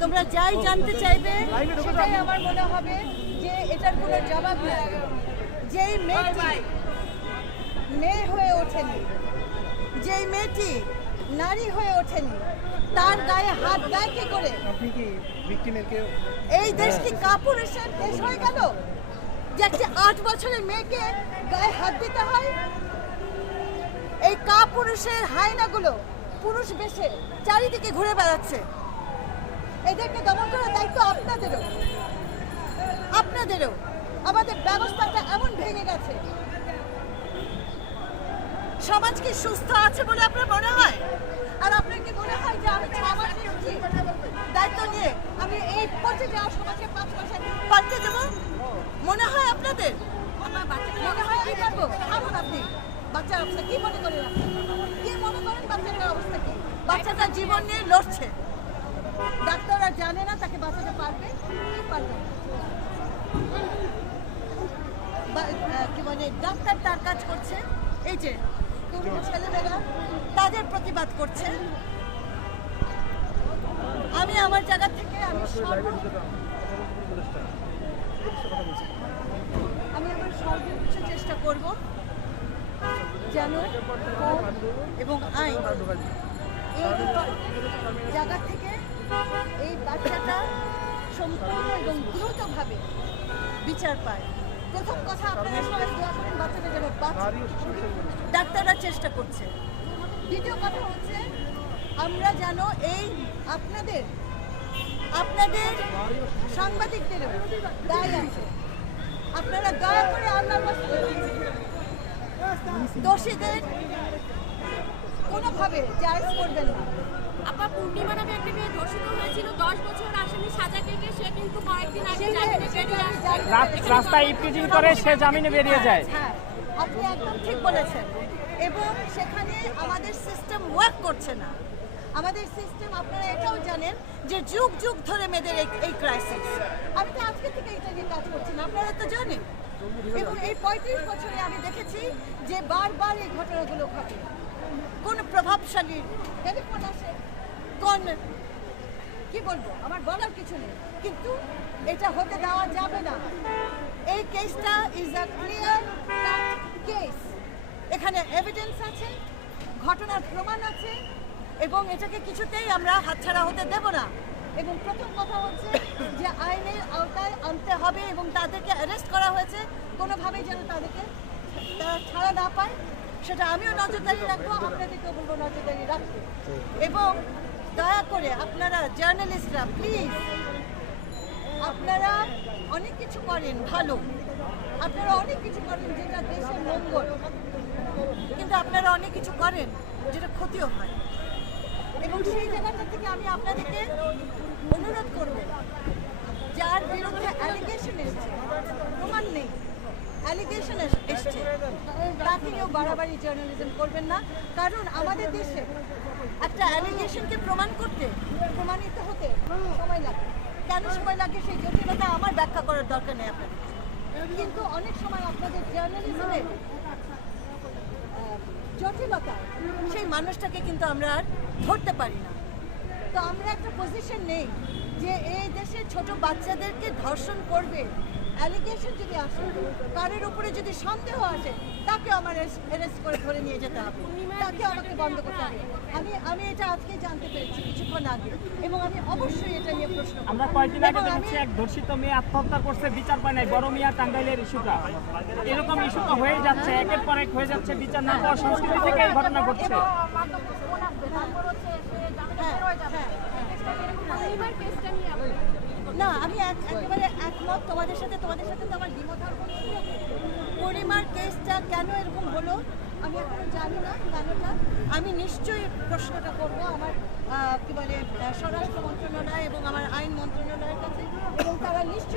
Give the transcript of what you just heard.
তোমরা যাই জানতে চাইবে সেটাই আমার মনে হবে যে এটার কোনো জবাব নেই যেই মেয়েটি মেয়ে হয়ে ওঠেনি যেই মেয়েটি নারী হয়ে ওঠেনি তার গায়ে হাত দেয় কি করে? আপনি কি ভিকটিমের কেউ? এই দেশ কি কাপুরুষের দেশ হয়ে গেল? যে একটি আট বছরের মেয়েকে গায়ে হাত দিতে হয়? এই কাপুরুষের হায়নাগুলো পুরুষ বেশে চারিদিকে ঘুরে বেড়াচ্ছে। এদেরকে দমন করার দায়িত্ব আপনাদেরও। আপনাদেরও। আমাদের ব্যবস্থাটা এমন ভেঙে গেছে। সমাজ কি সুস্থ আছে বলে আপনার মনে হয়? আর আপনার কি মনে হয় যে আমি দায়িত্ব নিয়ে আমি এই পচে যাওয়া সমাজকে পাঁচ মাসে পাল্টে দেবো? মনে হয় আপনাদের? মনে হয় কি পারব ভাবুন আপনি। বাচ্চার অবস্থা কি মনে করেন কি মনে করেন বাচ্চাটার অবস্থা কি? বাচ্চাটা জীবন নিয়ে লড়ছে ডাক্তাররা জানে না তাকে বাঁচাতে পারবে কি মানে ডাক্তার তার কাজ করছে। এই যে তরুণ তাদের প্রতিবাদ করছে। আমি আমার জায়গা থেকে আমি আমি আমার সর্বোচ্চ চেষ্টা করব যেন এবং আইন এই জায়গা থেকে এই বাচ্চাটা সম্পূর্ণ এবং দ্রুতভাবে বিচার পায়। প্রথম কথা আপনারা সবাই দোয়া করেন বাচ্চাটা যেন। ডাক্তাররা চেষ্টা করছে। দ্বিতীয় কথা হচ্ছে আমরা যেন এই আপনাদের আপনাদের সাংবাদিকদেরও দায় আছে। আপনারা দয়া করে আল্লাহর দোষীদের কোনোভাবে জায়জ করবেন না। আপা পূর্ণিমা নামে একটা মেয়ে ধর্ষিত হয়েছিল দশ বছর রাস্তায় ইফটিজিং করে সে জামিনে বেরিয়ে যায়। হ্যাঁ আপনি একদম ঠিক বলেছেন। এবং সেখানে আমাদের সিস্টেম ওয়ার্ক করছে না। আমাদের সিস্টেম আপনারা এটাও জানেন যে যুগ যুগ ধরে মেয়েদের এই- এই ক্রাইসিস আমি তো আজকে থেকে এটা নিয়ে কাজ করছি না আপনারা তো জানেন। এবং এই পঁয়ত্রিশ বছরে আমি দেখেছি যে বারবার এই ঘটনাগুলো ঘটে। কোন প্রভাবশালী টেলিফোন আসে কোন কি বলব? আমার বলার কিছু নেই। কিন্তু এটা হতে দেওয়া যাবে না। এই কেসটা ইজ আ ক্লিয়ার কেস এখানে এভিডেন্স আছে, ঘটনার প্রমাণ আছে, এবং এটাকে কিছুতেই আমরা হাতছাড়া হতে দেব না। এবং প্রথম কথা হচ্ছে যে আইনের আওতায় আনতে হবে এবং তাদেরকে অ্যারেস্ট করা হয়েছে। কোনোভাবেই যেন তাদেরকে তারা ছাড়া না পায়। সেটা আমিও নজরদারি রাখব, আপনাদেরকেও বলব নজরদারি রাখতে। এবং দয়া করে আপনারা জার্নালিস্টরা প্লিজ আপনারা অনেক কিছু করেন, ভালো। আপনারা অনেক কিছু করেন যেটা দেশের মঙ্গল। কিন্তু আপনারা অনেক কিছু করেন যেটা ক্ষতিও হয়। এবং সেই জায়গাটা থেকে আমি আপনাদেরকে অনুরোধ করব, যার বিরুদ্ধে অ্যালিগেশন এসছে, প্রমাণ নেই অ্যালিগেশন এসছে। তাকে কেউ বাড়াবাড়ি জার্নালিজম করবেন না, কারণ আমাদের দেশে একটা অ্যালিগেশনকে প্রমাণ করতে প্রমাণিত হতে সময় লাগে। কেন সময় লাগে সেই জটিলতা আমার ব্যাখ্যা করার দরকার নেই আপনাদের। কিন্তু অনেক সময় আপনাদের জার্নালিজমের জটিলতা, সেই মানুষটাকে কিন্তু আমরা আর ধরতে পারি না। তো আমরা একটা পজিশন নেই যে এই দেশে ছোট বাচ্চাদেরকে ধর্ষণ করবে অ্যালিগেশন যদি আসে কারের উপরে যদি সন্দেহ আসে তাকে আমার অ্যারেস্ট করে ধরে নিয়ে যেতে হবে। তাকে আমাকে বন্ধ করতে হবে। আমি আমি এটা আজকে জানতে পেরেছি কিছুক্ষণ আগে এবং আমি অবশ্যই এটা নিয়ে প্রশ্ন আমরা কয়েকদিন আগে দেখেছি এক ধর্ষিত মেয়ে আত্মহত্যা করছে বিচার পায় নাই বড় মিয়া টাঙ্গাইলের ইস্যুটা। এরকম ইস্যুটা হয়ে যাচ্ছে একের পর এক হয়ে যাচ্ছে বিচার না পাওয়ার সংস্কৃতি থেকে এই ঘটনা ঘটছে। হ্যাঁ, হ্যাঁ। না, আমি এক- একেবারে একমত। তোমাদের সাথে তোমাদের সাথে আমার দ্বিমত পরিমার কেসটা কেন এরকম হলো, আমি এখনও জানি না কেনটা আমি নিশ্চয়ই প্রশ্নটা করব আমার কি বলে স্বরাষ্ট্র মন্ত্রণালয় এবং আমার আইন মন্ত্রণালয়ের কাছে। এবং তারা নিশ্চয়ই